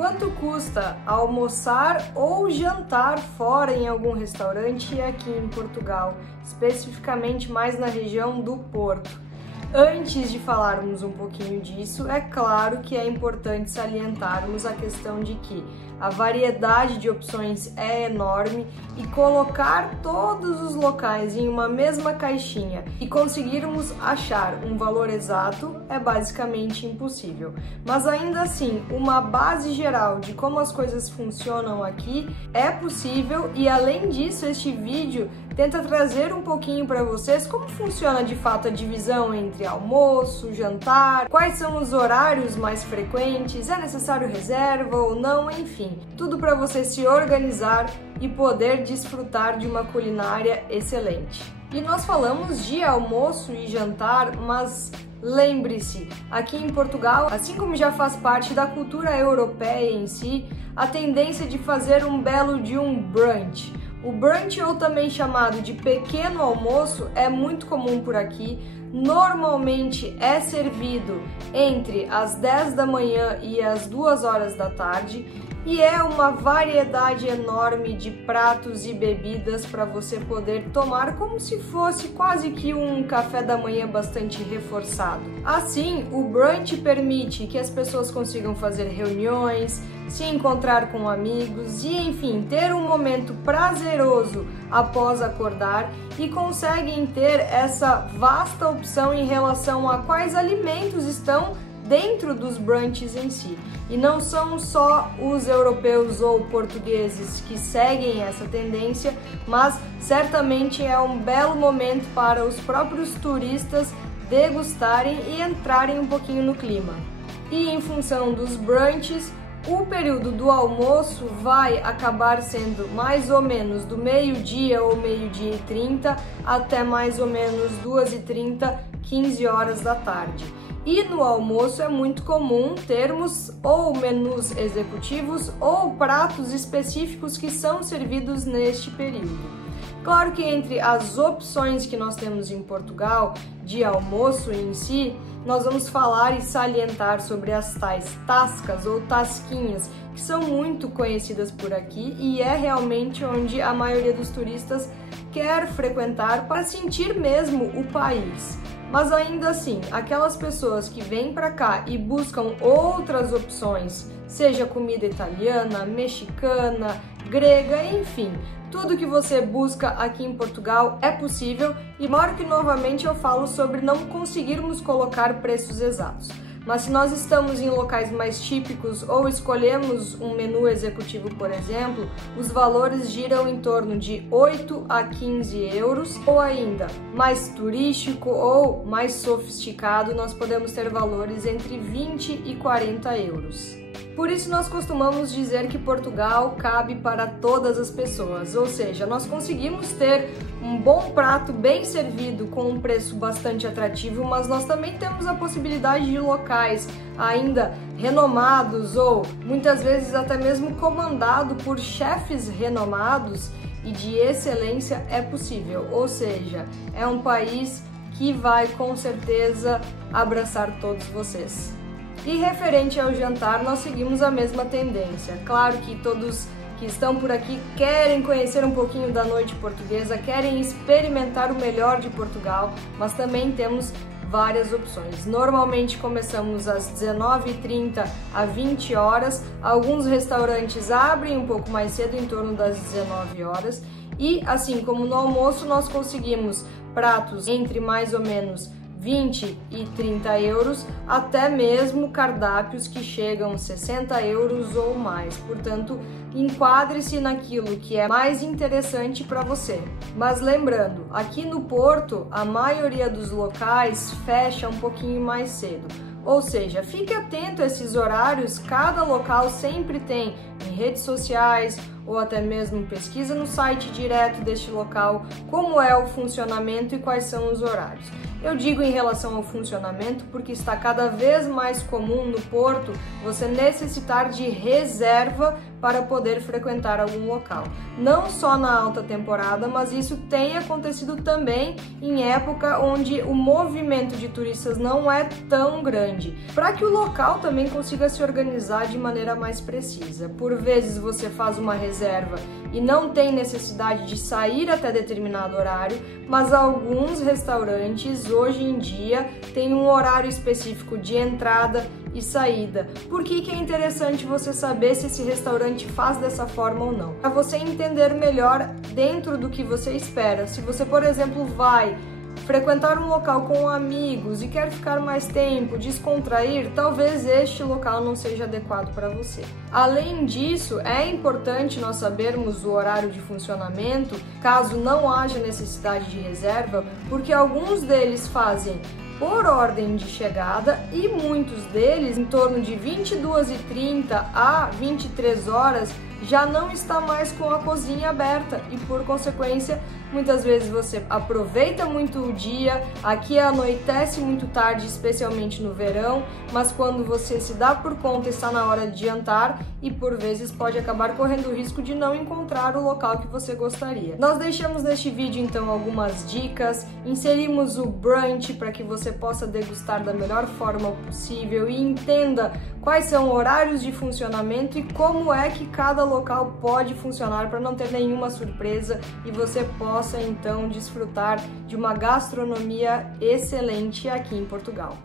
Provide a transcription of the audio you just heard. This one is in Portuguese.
Quanto custa almoçar ou jantar fora em algum restaurante aqui em Portugal, especificamente mais na região do Porto? Antes de falarmos um pouquinho disso, é claro que é importante salientarmos a questão de que a variedade de opções é enorme e colocar todos os locais em uma mesma caixinha e conseguirmos achar um valor exato é basicamente impossível. Mas ainda assim, uma base geral de como as coisas funcionam aqui é possível e além disso, este vídeo tenta trazer um pouquinho para vocês como funciona de fato a divisão entre almoço, jantar, quais são os horários mais frequentes, é necessário reserva ou não, enfim, tudo para você se organizar e poder desfrutar de uma culinária excelente. E nós falamos de almoço e jantar, mas lembre-se, aqui em Portugal, assim como já faz parte da cultura europeia em si, a tendência de fazer um belo de um brunch. O brunch, ou também chamado de pequeno almoço, é muito comum por aqui. Normalmente é servido entre as 10 da manhã e as 2 horas da tarde e é uma variedade enorme de pratos e bebidas para você poder tomar como se fosse quase que um café da manhã bastante reforçado. Assim, o brunch permite que as pessoas consigam fazer reuniões, se encontrar com amigos e, enfim, ter um momento prazeroso após acordar e conseguem ter essa vasta opção em relação a quais alimentos estão dentro dos brunches em si. E não são só os europeus ou portugueses que seguem essa tendência, mas certamente é um belo momento para os próprios turistas degustarem e entrarem um pouquinho no clima. E em função dos brunches, o período do almoço vai acabar sendo mais ou menos do meio-dia ou meio-dia e 30 até mais ou menos 2h30, 15 horas da tarde. E no almoço é muito comum termos ou menus executivos ou pratos específicos que são servidos neste período. Claro que entre as opções que nós temos em Portugal de almoço em si, nós vamos falar e salientar sobre as tais tascas ou tasquinhas, que são muito conhecidas por aqui e é realmente onde a maioria dos turistas quer frequentar para sentir mesmo o país. Mas ainda assim, aquelas pessoas que vêm para cá e buscam outras opções, seja comida italiana, mexicana, grega, enfim, tudo que você busca aqui em Portugal é possível e claro que novamente eu falo sobre não conseguirmos colocar preços exatos. Mas se nós estamos em locais mais típicos ou escolhemos um menu executivo, por exemplo, os valores giram em torno de 8 a 15 euros, ou ainda mais turístico ou mais sofisticado, nós podemos ter valores entre 20 e 40 euros. Por isso nós costumamos dizer que Portugal cabe para todas as pessoas, ou seja, nós conseguimos ter um bom prato bem servido com um preço bastante atrativo, mas nós também temos a possibilidade de locais ainda renomados ou muitas vezes até mesmo comandado por chefes renomados e de excelência é possível, ou seja, é um país que vai com certeza abraçar todos vocês. E referente ao jantar, nós seguimos a mesma tendência. Claro que todos que estão por aqui querem conhecer um pouquinho da noite portuguesa, querem experimentar o melhor de Portugal, mas também temos várias opções. Normalmente começamos às 19h30 a 20 horas, alguns restaurantes abrem um pouco mais cedo, em torno das 19 horas, e assim como no almoço nós conseguimos pratos entre mais ou menos 20 e 30 euros, até mesmo cardápios que chegam a 60 euros ou mais. Portanto, enquadre-se naquilo que é mais interessante para você. Mas lembrando, aqui no Porto, a maioria dos locais fecha um pouquinho mais cedo. Ou seja, fique atento a esses horários, cada local sempre tem em redes sociais ou até mesmo pesquisa no site direto deste local como é o funcionamento e quais são os horários. Eu digo em relação ao funcionamento porque está cada vez mais comum no Porto você necessitar de reserva para poder frequentar algum local. Não só na alta temporada, mas isso tem acontecido também em época onde o movimento de turistas não é tão grande, para que o local também consiga se organizar de maneira mais precisa. Por vezes você faz uma reserva e não tem necessidade de sair até determinado horário, mas alguns restaurantes hoje em dia têm um horário específico de entrada e saída. Por que é interessante você saber se esse restaurante faz dessa forma ou não? Para você entender melhor dentro do que você espera. Se você, por exemplo, vai frequentar um local com amigos e quer ficar mais tempo, descontrair, talvez este local não seja adequado para você. Além disso, é importante nós sabermos o horário de funcionamento, caso não haja necessidade de reserva, porque alguns deles fazem por ordem de chegada e muitos deles, em torno de 22h30 a 23 horas, já não está mais com a cozinha aberta e, por consequência, muitas vezes você aproveita muito o dia, aqui anoitece muito tarde, especialmente no verão, mas quando você se dá por conta está na hora de jantar e por vezes pode acabar correndo o risco de não encontrar o local que você gostaria. Nós deixamos neste vídeo então algumas dicas, inserimos o brunch para que você possa degustar da melhor forma possível e entenda quais são horários de funcionamento e como é que cada local pode funcionar para não ter nenhuma surpresa e você possa então desfrutar de uma gastronomia excelente aqui em Portugal.